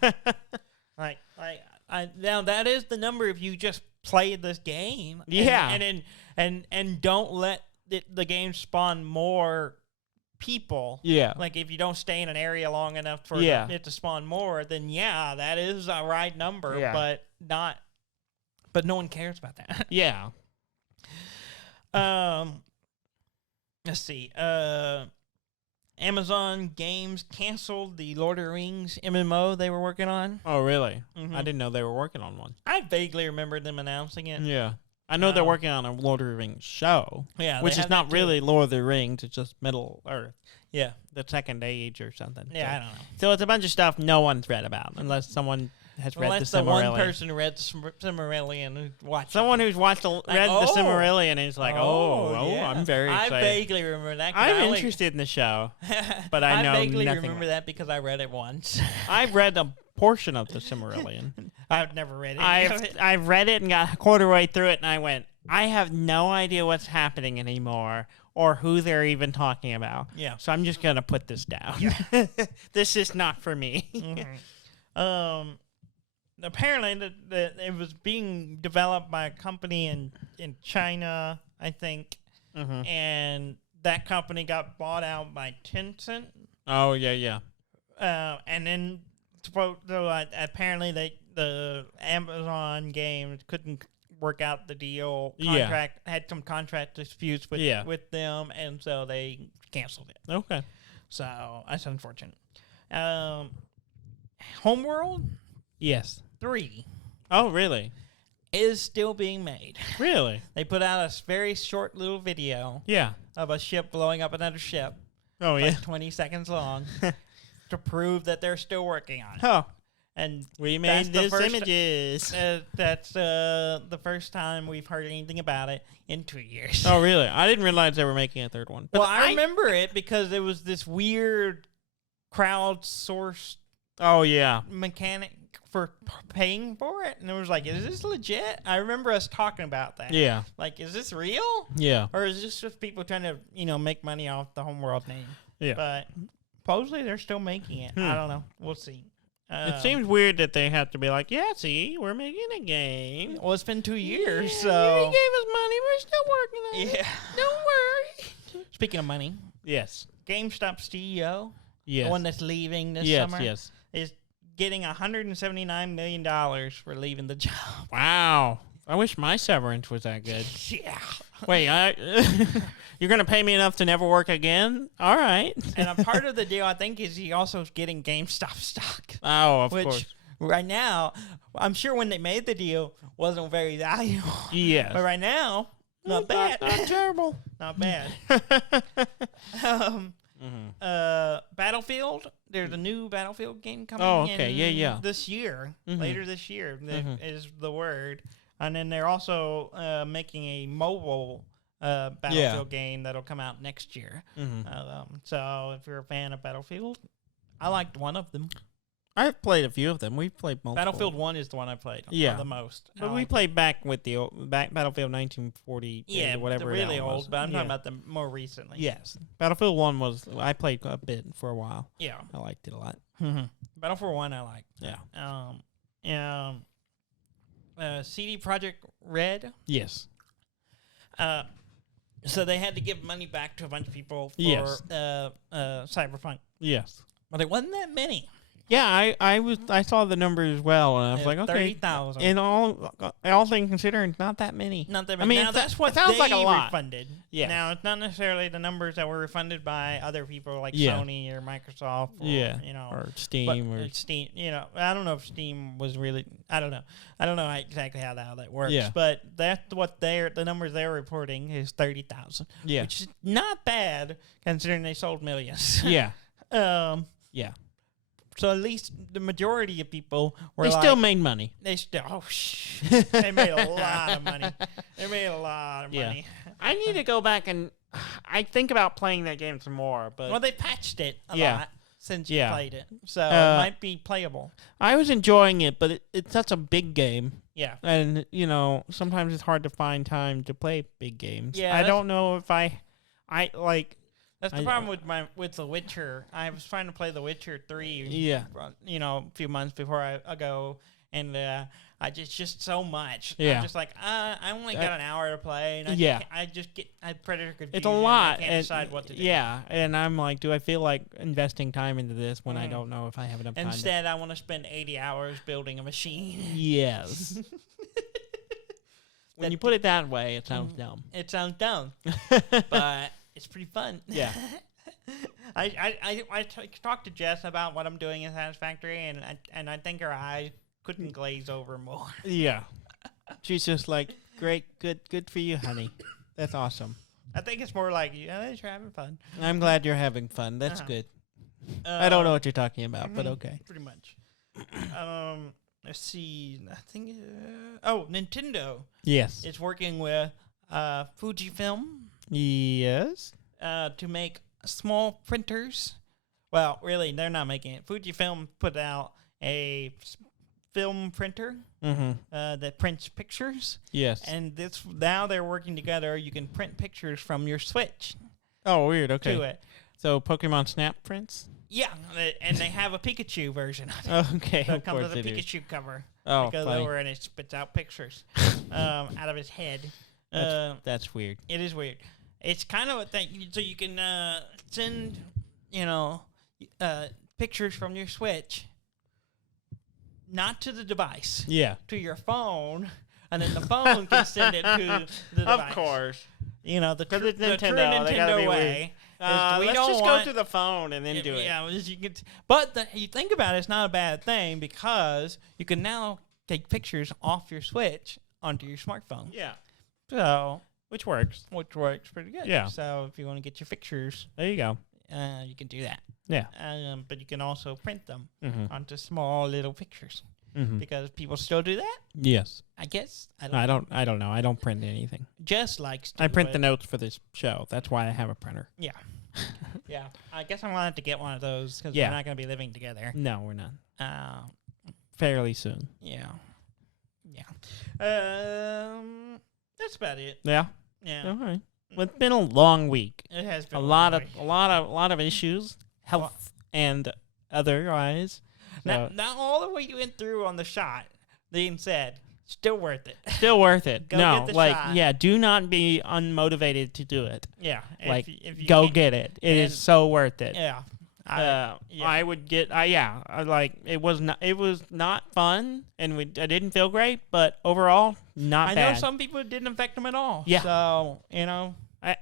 Now that is the number if you just play this game. Yeah. And don't let the game spawn more people. Yeah. Like if you don't stay in an area long enough for it to spawn more, then that is a right number, but no one cares about that. Yeah. Let's see. Amazon Games canceled the Lord of the Rings MMO they were working on. Oh, really? Mhm. I didn't know they were working on one. I vaguely remember them announcing it. Yeah. I know they're working on a Lord of the Rings show. Yeah, Which they is have not that too. really Lord of the Rings. It's just Middle Earth. Yeah. The Second Age or something. Yeah, I don't know. So it's a bunch of stuff no one's read about unless someone has read Unless the the one Silmarillion. person who read the Silmarillion who watched Someone who's read the Silmarillion is like, yeah. I'm very excited. I vaguely remember that. 'Cause I'm interested in the show, but I know vaguely nothing remember about that because I read it once. I've read a portion of the Silmarillion. I've never read it. I've read it and got a quarter way through it, and I went, I have no idea what's happening anymore or who they're even talking about. Yeah. So I'm just gonna put this down. This is not for me. Mm-hmm. Apparently, it was being developed by a company in China, I think, and that company got bought out by Tencent. Oh yeah. And then apparently the Amazon Games couldn't work out the deal. Had some contract disputes with them, and so they canceled it. Okay. So that's unfortunate. Homeworld Yes. 3 Oh really? is still being made. Really? They put out a very short little video Yeah. of a ship blowing up another ship, Oh yeah. 20 seconds long, to prove that they're still working on it. Oh, And we that's made the these first- images. that's the first time we've heard anything about it in 2 years. Oh really? I didn't realize they were making a third one. But Well, I remember it because it was this weird crowdsourced Oh yeah. mechanic for paying for it, and it was like, is this legit? I remember us talking about that. Yeah. Like, is this real? Yeah. Or is this just people trying to, make money off the Homeworld name? Yeah. But supposedly they're still making it. I don't know. We'll see. It seems weird that they have to be like, yeah, see, we're making a game. Well, it's been 2 years, Yeah, so you gave us money. We're still working on it. yeah. Don't worry. Speaking of money, Yes. GameStop's CEO, Yes. the one that's leaving this yes. summer, Yes. is getting $179 million for leaving the job. Wow. I wish my severance was that good. Yeah. Wait, you're gonna pay me enough to never work again? All right. And a part of the deal, I think, is he also is getting GameStop stock. Oh, of Which course. right now, I'm sure when they made the deal, wasn't very valuable. Yes. But right now, not bad. Not terrible. Not bad. Battlefield. There's a new Battlefield game coming. Oh, okay. Yeah. This year, Mhm. later this year, Mhm. is the word. And then they're also making a mobile Battlefield game that'll come out next year. So if you're a fan of Battlefield, I liked one of them. I've played a few of them. We've played multiple. Battlefield 1 is the one I played the most. But we played back with the Battlefield 1940 or whatever the really that was. old, but I'm Yeah. talking about the more recently. Yes. Battlefield 1 I played a bit for a while. Yeah. I liked it a lot. Battlefield 1 I like. Yeah. CD Projekt Red. Yes. So they had to give money back to a bunch of people for Yes. Cyberpunk, Yes. but it wasn't that many. Yeah, I saw the numbers as well, and I was like, okay. 30,000. In all things considering, not that many. Not that I many. mean, Now, that's what it sounds they like a lot. refunded. Yes. Now, it's not necessarily the numbers that were refunded by other people like Yeah. Sony or Microsoft or, or but Steam or Steam, I don't know if Steam was really, I don't know exactly how that works, Yeah. but that's what the numbers they're reporting is 30,000, yeah, which is not bad considering they sold millions. yeah, Yeah. So at least the majority of people were they like, still made money. they made a lot of money. They made a lot of Yeah. money. I need to go back and I think about playing that game some more, but Well, they patched it a Yeah. lot since you Yeah. played it, so Uh, it might be playable. I was enjoying it. But it's such a big game, Yeah. and sometimes it's hard to find time to play big games. Yeah, I that's- don't know if I like. That's the I- problem with The Witcher. I was trying to play The Witcher 3, Yeah. a few months before I go, and I just so much. Yeah. I'm just like, I only got an hour to play, and Yeah. I just get Predator confusion. It's a lot. I can't and, decide what to do. Yeah, and I'm like, do I feel like investing time into this when I Mm. don't know if I have enough time? Instead, I want to spend 80 hours building a machine. Yes. When you put it that way, it sounds dumb. It sounds dumb, but it's pretty fun. Yeah. I talked to Jess about what I'm doing in Satisfactory, and I think her eyes couldn't glaze over more. Yeah. She's just like, great, good for you, honey. That's awesome. I think it's more like, yeah, you're having fun. I'm glad you're having fun. That's good. I don't know what you're talking about, but okay. Pretty much. Let's see. I think. Nintendo. Yes. Is working with Fujifilm. Yes. To make small printers. Well, really, they're not making it. Fujifilm put out a film printer that prints pictures. Yes. And now they're working together. You can print pictures from your Switch. Oh, weird. Okay. To it. So Pokemon Snap prints? Yeah, and they have a Pikachu version of it. Okay, So it of comes course with a it is. Pikachu cover. Oh, It goes funny. over and it spits out pictures out of his head. That's weird. It is weird. It's kind of a thing. So you can send, pictures from your Switch, not to the device, Yeah. to your phone, and then the phone can send it to the device. Of course. You know, the true it's Nintendo, they gotta Nintendo be way. is we Let's don't just want, go to the phone and then do it. Yeah, but you think about it, it's not a bad thing because you can now take pictures off your Switch onto your smartphone. Yeah. So, Which works. which works pretty good. Yeah. So if you want to get your pictures, There you go. you can do that. Yeah. But you can also print them Mm-hmm. onto small little pictures Mm-hmm. because people still do that. Yes. I guess I don't know. I don't print anything. Just likes to. I print but- the notes for this show. That's why I have a printer. Yeah. Yeah. I guess I'm gonna have to get one of those because Yeah. we're not gonna be living together. No, we're not. Fairly Fairly soon. Yeah. Yeah. That's about it. Yeah. Yeah. All right. Well, it's been a long week. It has been A long lot of week. a lot of issues, health and otherwise. So, Not all of what you went through on the shot being said, still worth it. still worth it. Go No, get the like shot. yeah, do not be unmotivated to do it. Yeah. Like if you go can't- get it. It is and- so worth it. Yeah. I would get. Like it was not. It was not fun, and I didn't feel great. But overall, not I bad. know some people it didn't affect them at all. Yeah. So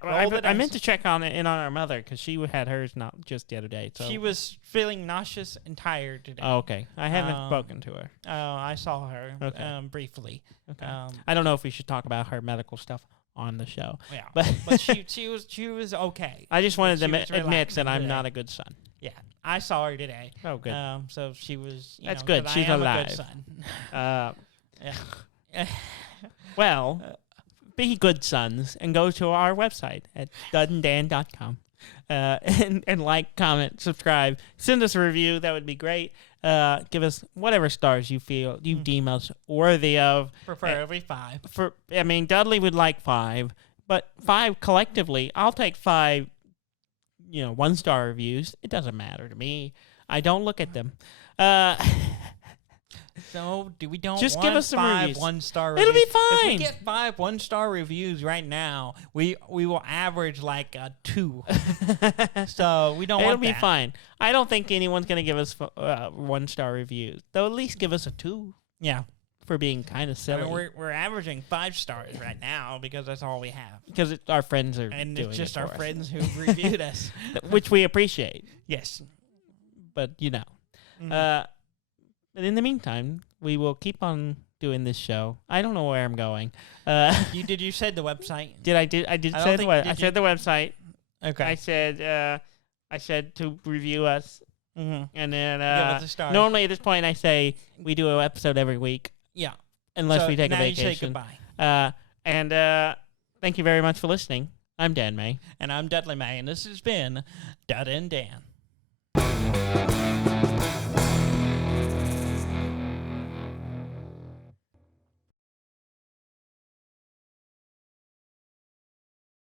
roll the I meant dice. to check on our mother because she had hers not just the other day. So she was feeling nauseous and tired today. Oh, okay. I haven't Um, spoken to her. I saw her Okay. briefly. Okay. Um, I don't know if we should talk about her medical stuff on the show. yeah, But- but she was okay. I just wanted to She was admit relaxing that I'm today. not a good son. Yeah, I saw her today. Oh, good. So she was. That's know, good. 'cause She's I am alive. A good son. Yeah. Well, be good sons and go to our website at dudanddan.com. And like, comment, subscribe, send us a review. That would be great. Give us whatever stars you feel you deem us worthy of. Preferably 5. Dudley would like 5, but 5 collectively. I'll take 5. 1-star reviews. It doesn't matter to me. I don't look at them. So we don't Just want give us some 5 reviews. 1-star It'll reviews. be fine. If we get 5 1-star reviews right now, we will average like a 2. So we don't It'll want be that. fine. I don't think anyone's gonna give us 1-star reviews. They'll at least give us a 2 Yeah. for being kind of I silly. mean, we're averaging 5 stars right now because that's all we have. Because our friends are And doing it's just it our for us. friends who reviewed us. Which we appreciate. Yes. But Mhm. but in the meantime, we will keep on doing this show. I don't know where I'm going. You said the website. I did I don't say think- I did said the website. Okay. I said to review us, Mm-hmm. and then Give us a star. normally at this point I say we do an episode every week Yeah. unless So we take a now you say vacation. goodbye. And thank you very much for listening. I'm Dan May. And I'm Dudley May, and this has been Dud and Dan.